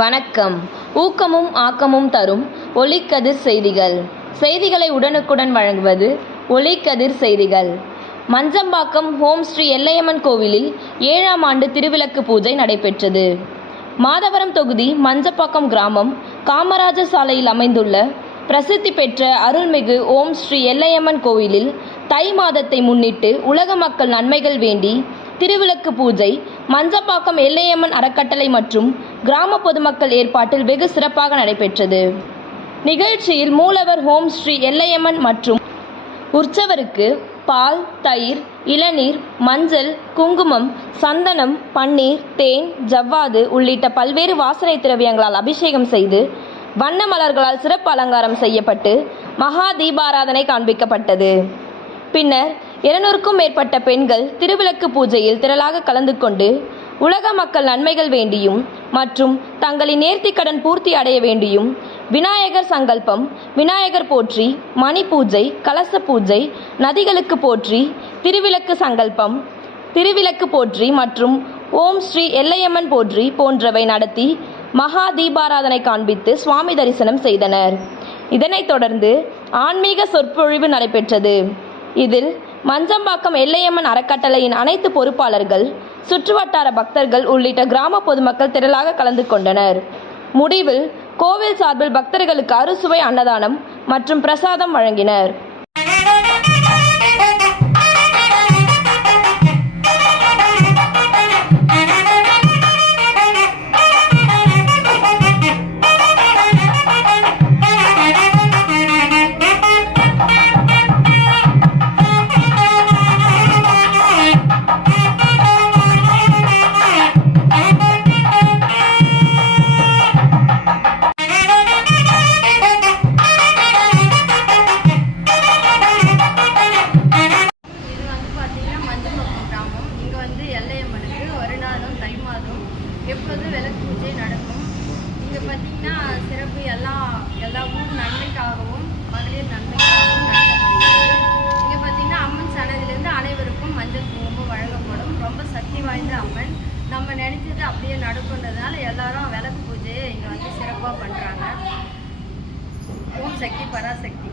வணக்கம். ஊக்கமும் ஆக்கமும் தரும் ஒளிக்கதிர் செய்திகள். செய்திகளை உடனுக்குடன் வழங்குவது ஒளிக்கதிர் செய்திகள். மஞ்சம்பாக்கம் ஹோம் ஸ்ரீ எல்லையம்மன் கோவிலில் ஏழாம் ஆண்டு திருவிளக்கு பூஜை நடைபெற்றது. மாதவரம் தொகுதி மஞ்சப்பாக்கம் கிராமம் காமராஜர் சாலையில் அமைந்துள்ள பிரசித்தி பெற்ற அருள்மிகு ஓம் ஸ்ரீ எல்லையம்மன் கோவிலில் தை மாதத்தை முன்னிட்டு உலக மக்கள் நன்மைகள் வேண்டி திருவிளக்கு பூஜை மஞ்சப்பாக்கம் எல்லையம்மன் அறக்கட்டளை மற்றும் கிராம பொதுமக்கள் ஏற்பாட்டில் வெகு சிறப்பாக நடைபெற்றது. நிகழ்ச்சியில் மூலவர் ஹோம் ஸ்ரீ எல்லையம்மன் மற்றும் உற்சவருக்கு பால் தயிர் இளநீர் மஞ்சள் குங்குமம் சந்தனம் பன்னீர் தேன் ஜவ்வாது உள்ளிட்ட பல்வேறு வாசனை திரவியங்களால் அபிஷேகம் செய்து வண்ண மலர்களால் சிறப்பு அலங்காரம் செய்யப்பட்டு மகா தீபாராதனை காண்பிக்கப்பட்டது. பின்னர் இருநூறுக்கும் மேற்பட்ட பெண்கள் திருவிளக்கு பூஜையில் திரளாக கலந்து கொண்டு உலக மக்கள் நன்மைகள் வேண்டியும் மற்றும் தங்களின் நேர்த்திக்கடன் பூர்த்தி அடைய வேண்டியும் விநாயகர் சங்கல்பம் விநாயகர் போற்றி மணி பூஜை கலச பூஜை நதிகளுக்கு போற்றி திருவிளக்கு சங்கல்பம் திருவிளக்கு போற்றி மற்றும் ஓம் ஸ்ரீ எல்லையம்மன் போற்றி போன்றவை நடத்தி மகா தீபாராதனை காண்பித்து சுவாமி தரிசனம் செய்தனர். இதனைத் தொடர்ந்து ஆன்மீக சொற்பொழிவு நடைபெற்றது. இதில் மஞ்சம்பாக்கம் எல்லையம்மன் அறக்கட்டளையின் அனைத்து பொறுப்பாளர்கள் சுற்றுவட்டார பக்தர்கள் உள்ளிட்ட கிராம பொதுமக்கள் திரளாக கலந்து கொண்டனர். முடிவில் கோவில் சார்பில் பக்தர்களுக்கு அறுசுவை அன்னதானம் மற்றும் பிரசாதம் வழங்கினர். எல்லையம்மனுக்கு ஒரு நாளும் தை மாதம் எப்போதும் விளக்கு பூஜை நடக்கும்? இங்கே பார்த்தீங்கன்னா சிறப்பு எல்லா எல்லா ஊர் நன்மைக்காகவும் மகளிர் நன்மைக்காகவும் நடத்தப்படுகிறது. இங்கே பார்த்தீங்கன்னா அம்மன் சன்னதியிலேருந்து அனைவருக்கும் மஞ்சள் குங்குமம் வழங்கப்படும். ரொம்ப சக்தி வாய்ந்த அம்மன். நம்ம நினச்சது அப்படியே நடக்குன்றதுனால எல்லாரும் விளக்கு பூஜையை இங்கே வந்து சிறப்பாக பண்ணுறாங்க ஓம் சக்தி பராசக்தி.